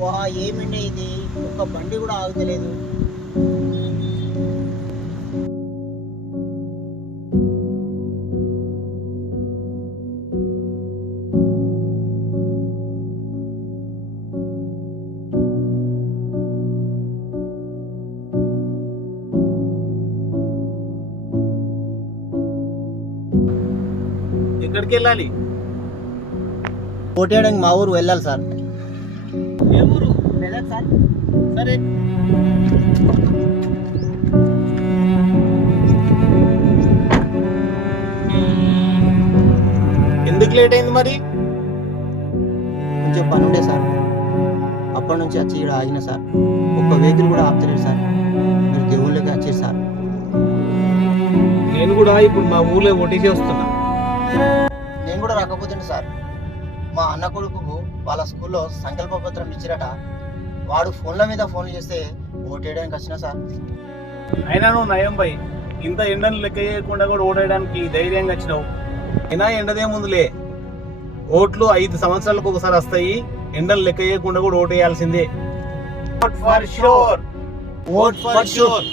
వా ఏమండి ఇది, ఒక్క బండి కూడా ఆగుతలేదు. ఎక్కడికి వెళ్ళాలి? కోటేయడానికి మా ఊరు వెళ్ళాలి సార్. ఏ ఊరు? మెదక్ సార్. సరే. ఎందుకు లేట్ అయింది మరి? కొంచెం పని ఉండే సార్, అప్పటి నుంచి వచ్చి ఇక్కడ ఆగిన సార్. ఒక్క వెహికల్ కూడా ఆపుతలేదు సార్. మీరు దేవుళ్ళకి వచ్చేది సార్. నేను కూడా ఇప్పుడు మా ఊర్లో ఓటీసీ వస్తున్నా. నేను కూడా రాకపోతుండే సార్. మా అన్న కొడుకు వాళ్ళ స్కూల్లో సంకల్ప పత్రం ఇచ్చిరట. వాడు ఫోన్ల మీద ఫోన్లు చేస్తే ఓటేయడానికి వచ్చిన సార్. అయినా నువ్వు నయం భయ్, ఇంత ఎండను లెక్క చేయకుండా కూడా ఓటేయడానికి ధైర్యంగా వచ్చినావు. అయినా ఎండదే ముందులే, ఓట్లు 5 సంవత్సరాలకు ఒకసారి వస్తాయి. ఎండలు లెక్క చేయకుండా కూడా ఓటేయాల్సిందే. Vote for sure. Vote for sure.